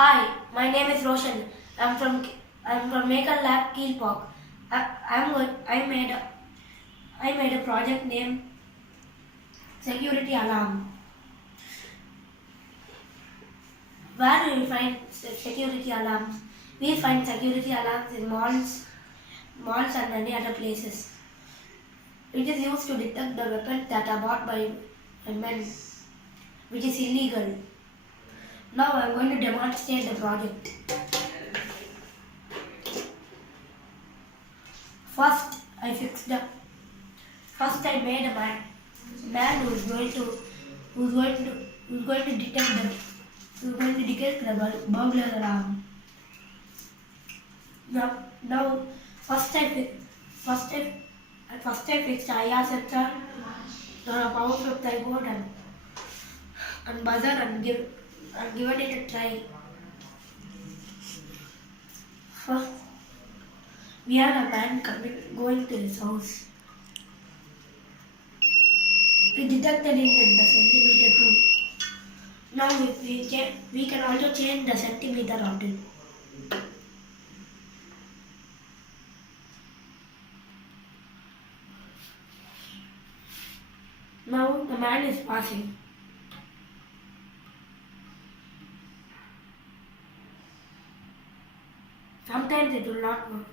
Hi, my name is Roshan. I'm from Maker Lab, Kilpauk. I made a project named Security Alarm. Where do we find security alarms? We find security alarms in malls and many other places. It is used to detect the weapons that are bought by men, which is illegal. Now I'm going to demonstrate the project. First, I made a man who's going to detect the burglar alarm. Now, first I fi- first I fixed IR sensor on a power supply board and buzzer and given it a try. First, we had a man going to his house. We detected it in the centimeter too. Now we can also change the centimeter of it. Now the man is passing. Sometimes it will not work.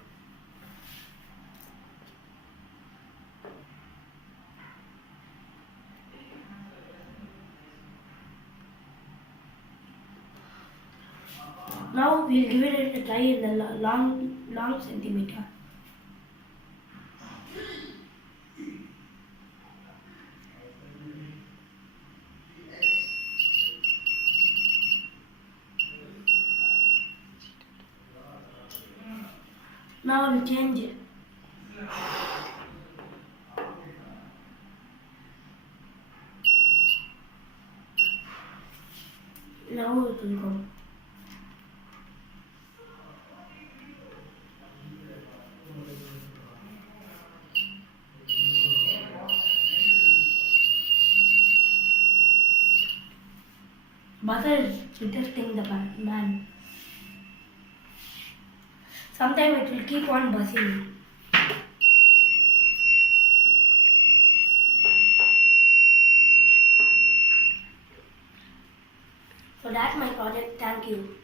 Now we'll give it a try in the long centimeter. Now we'll change it. Now it will go. Buzzer is detecting the man. Sometimes it will keep on buzzing. So that's my project. Thank you.